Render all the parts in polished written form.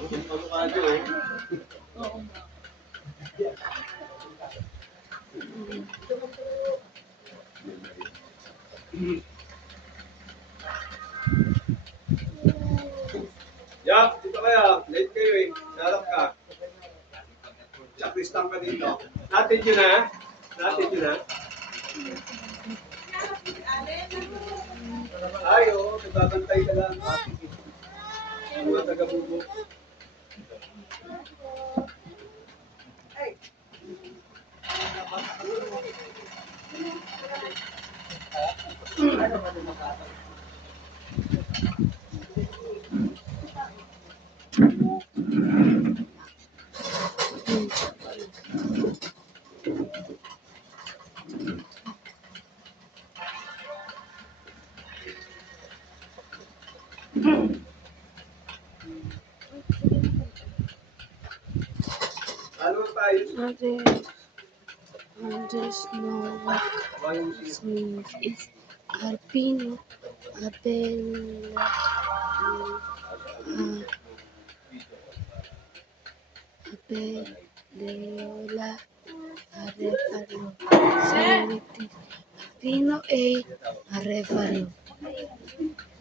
Ya, dito kaya. Late kayo eh. Sarap ka. Sakristan ka dito. Natin yun ha. Natin yun ha. Ay, oo. Nagkakantay ka lang. Mga taga-bubo. Ano tayo? There's no what means is Alpino Abella Abella Arevalo Sanitis Alpino A Arevalo.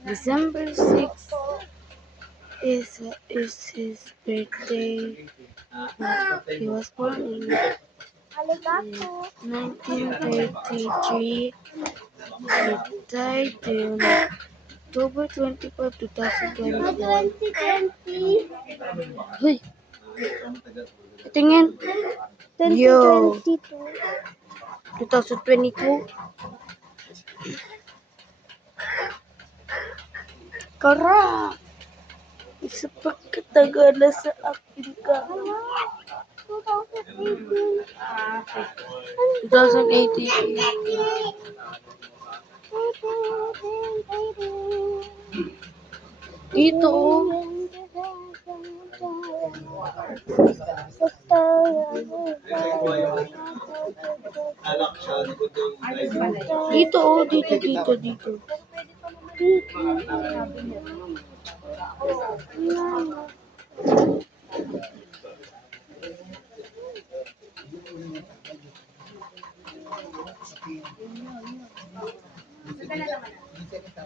December 6th is his birthday. He was born in 1933. He died in October 25, 2021. Huy! Tingin! Yo! 2022. Kara! Isa pagkatagal na sa akin ka. 2018. Dito. Alak siya. Dito, dito.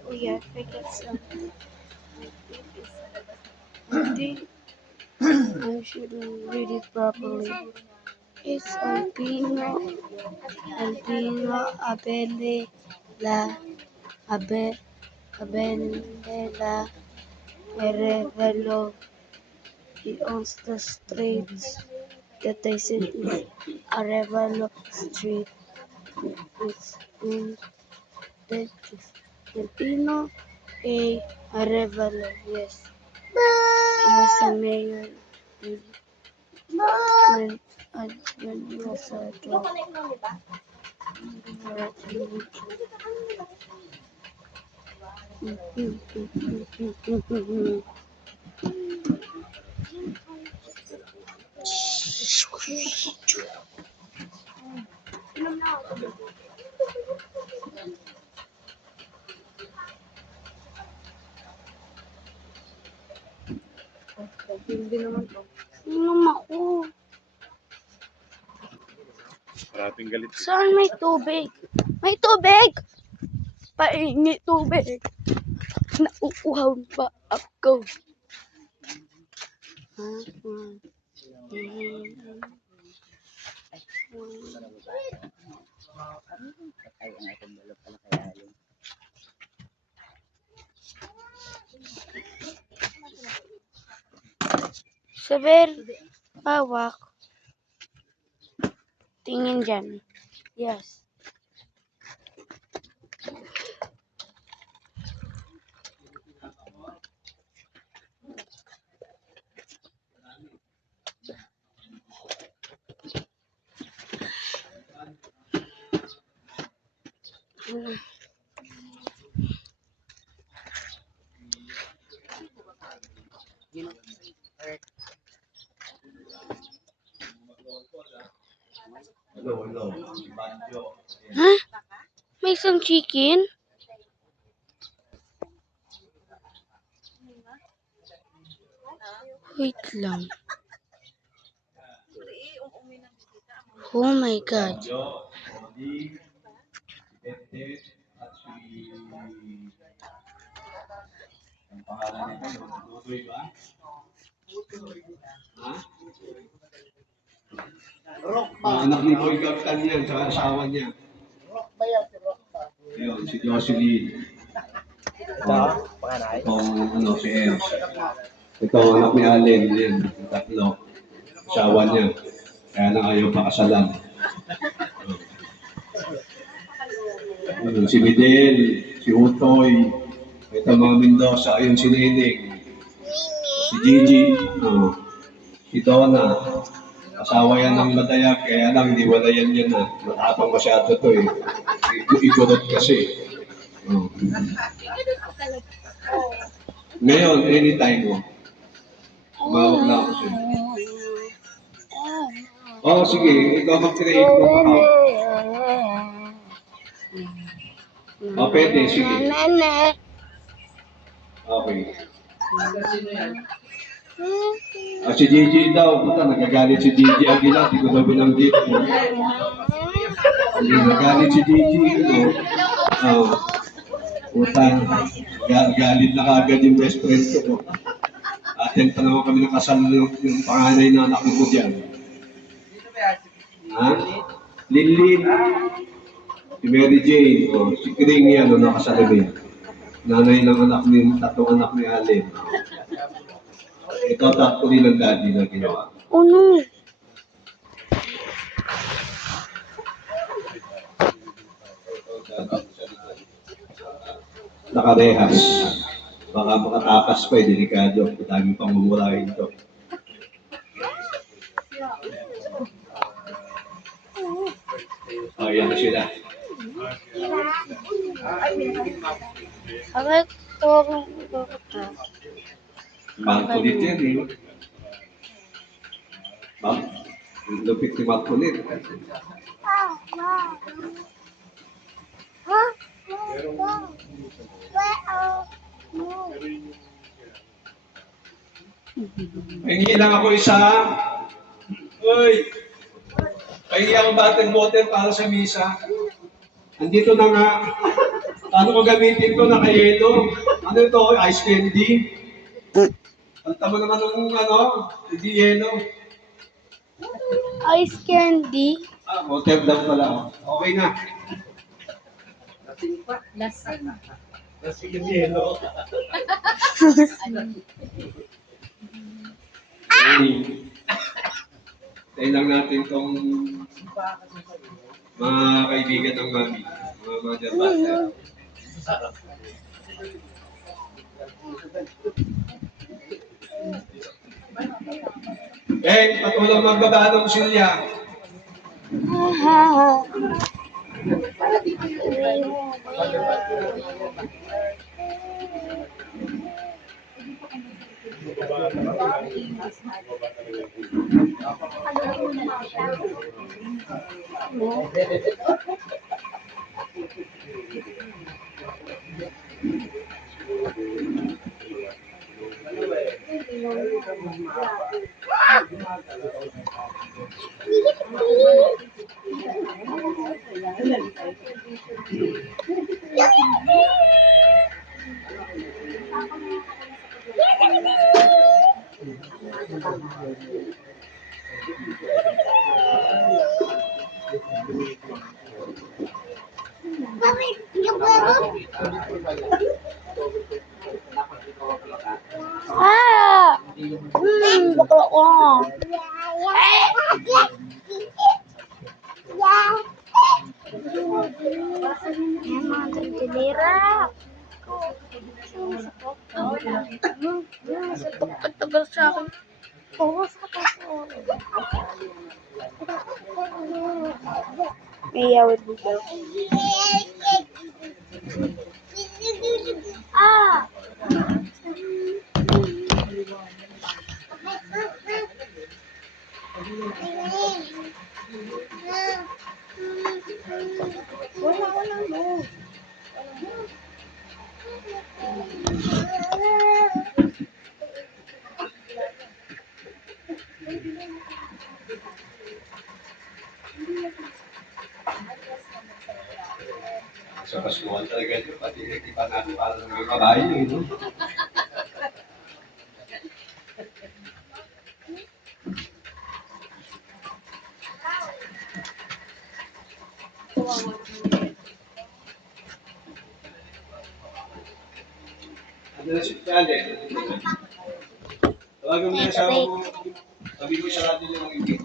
Oh yeah, I forget something. I think I should read it properly. It's Alpino Abella Arevalo. He owns the streets that I said is Arevalo Street. It's in Texas. Alpino A. Arevalo, yes. He was a mayor when he was a drug. Inom ako. Parating galit. Saan may tubig? May tubig! Paingi tubig. Nauuhaw pa ako. Saber, hawak. Tingin dyan. Yes. Ha? May isang chicken? Wait lang. Oh my God. Ang pangalan nito, Dudoy ba? Ha? Mga anak ni Boy Captain yan, sa asawa niya. Ayun, si Jocelyn. Itong ano, si Els. Ito, anak ni Allen, yan, yung tatlo. Asawa niya. Kaya na ayaw pakasalan. Si Miguel, si Utoy, ito mga Mendoza, ayun si Nining, si Gigi, si Donna, asawa yan ng Madayag, kaya lang hindi wala yan yan na. Matapang masyado to eh. Igurot kasi. Oh. Ngayon, anytime mo. Tumawag na ako sa'yo. Oh, sige, ikaw mag-create ng account. Oh, pwede, sige. Okay. Si Gigi daw, puta, nagagalit si Gigi Aguilar, di ko daw binanggit. Nagagalit si Gigi, puta, galit na kagad yung best friend ko. Attend pa naman kami nakasal yung panganay na anak ko dyan. Ha? Lilin, si Mary Jane, si Kring yan, nakasal din. Nanay ng anak ni, tatlong anak ni Allen. Ito tatlo nilang daddy na ginawa. Oh no. Nakarehas. Baka makatakas pa eh, delikado. Dami pang mumurahin ito. Yan na sila. Bakit tawag ko? Marcolit yan eh. Ma'am, lupit ni Marcolit. Pahingi lang ako isa. Uy! Pahingi ako bottled water para sa misa. Andito na nga. Paano ko gamitin ko? Naka-yelo. Ano ito? Ice candy? Ang tama naman ng hindi yelo. Ice candy? Water daw pala. Okay na. Lasing. Lasing yung yelo. Tayo lang natin itong mga kaibigan ng mami. Mga mother butter. Patulang magbaba ng silya. Bakla ko. Yan mga tagtilira. Tagal sa akin. Oo, sa ako. May yawid dito. Wala mo. Sa kasuhan talaga ito, pati iba natin para sa mga kabayo, no? Ano na si Chale? Tawagan mo yung asawa mo. Sabi ko sa radyo niya ng ibig.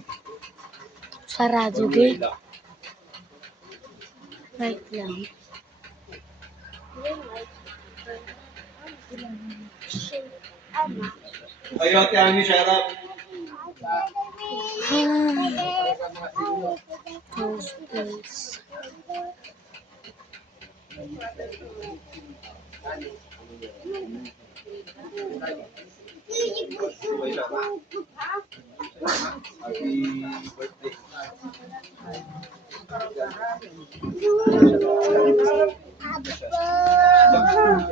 Sa radyo, gay. Wait lang. Ayaw, Ate Ami, shout out. Close this. Happy birthday.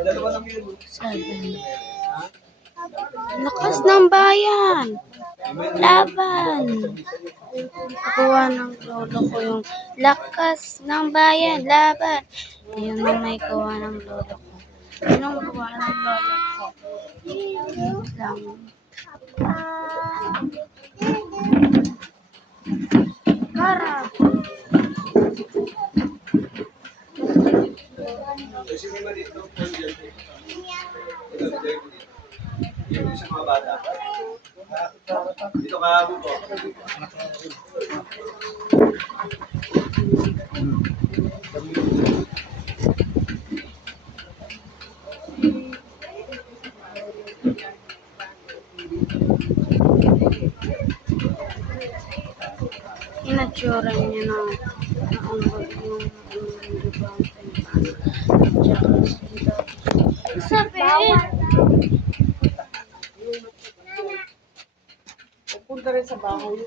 Dalawa lang yun. 7. Lakas ng bayan! Laban! Nakuha ng lolo ko yung lakas ng bayan, laban! Yun ang may gawa ng lolo ko. Yun ang gawa ng lolo ko. Wait lang. Para! Kasi may maliit ng phone dyan. Yung sa mga bata. Dito ka, Buko. Inatsura niya na ang yung sabi Punta rin sa bahay.